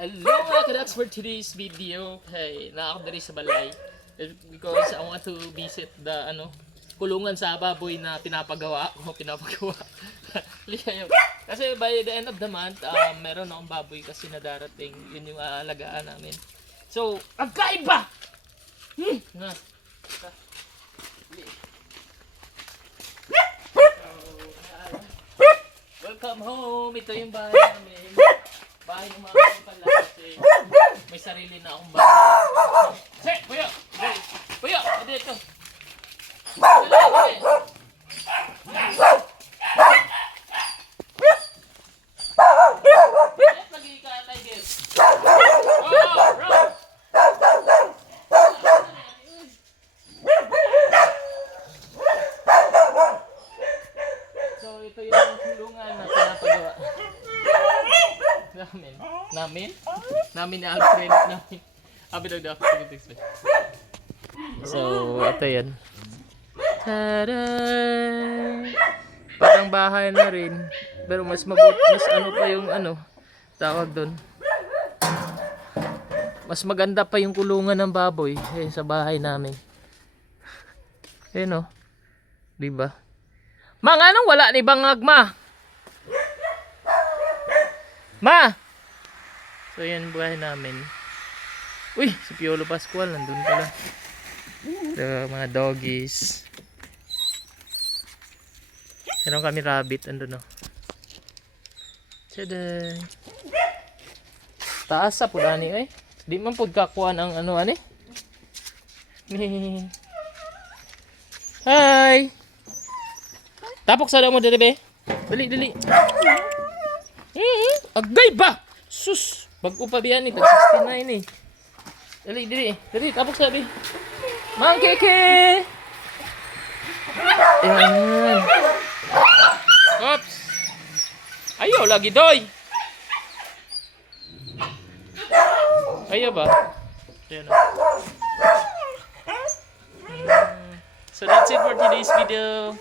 Hello mga kadaks, for today's video, hey, naako diri sa balay because I want to visit the kulungan sa baboy na pinapagawa. Kasi by the end of the month, meron akong baboy kasi na darating. Yun yung aalagaan namin. So, agkaiba! Na. Welcome home! Ito yung bahay namin. Bahay ng mga pala kasi may sarili na akong bahay. Sir! Puyo! Puyo! Ito ito! Lagi ka, Tiger! Oh! Bro! So ito yung kulungan na pinapagawa namin ni Alfred namin. So ito yan. Tada! Parang bahay na rin, pero mas mabuti, mas pa yung tawag doon. Mas maganda pa yung kulungan ng baboy sa bahay namin. Ayun, di ba? Mga anong wala ni bangag ma? Ma! So yan buhay namin. Uy, si Piolo Pascual nandun pala. The mga doggies. Meron kami rabbit andun Tada! Taas sa pudani eh. Di man pud kakuan ang ani. Hi! Tapok sa mo diri be. Dali. Agay ba? Sus, bago pa biyan ni tag 69 eh. Dali, tapok sa be. Mang Keke. Ayan. Oops. Ayaw lagi doy. Ayaw ba? Ayan o. So that's it for today's video.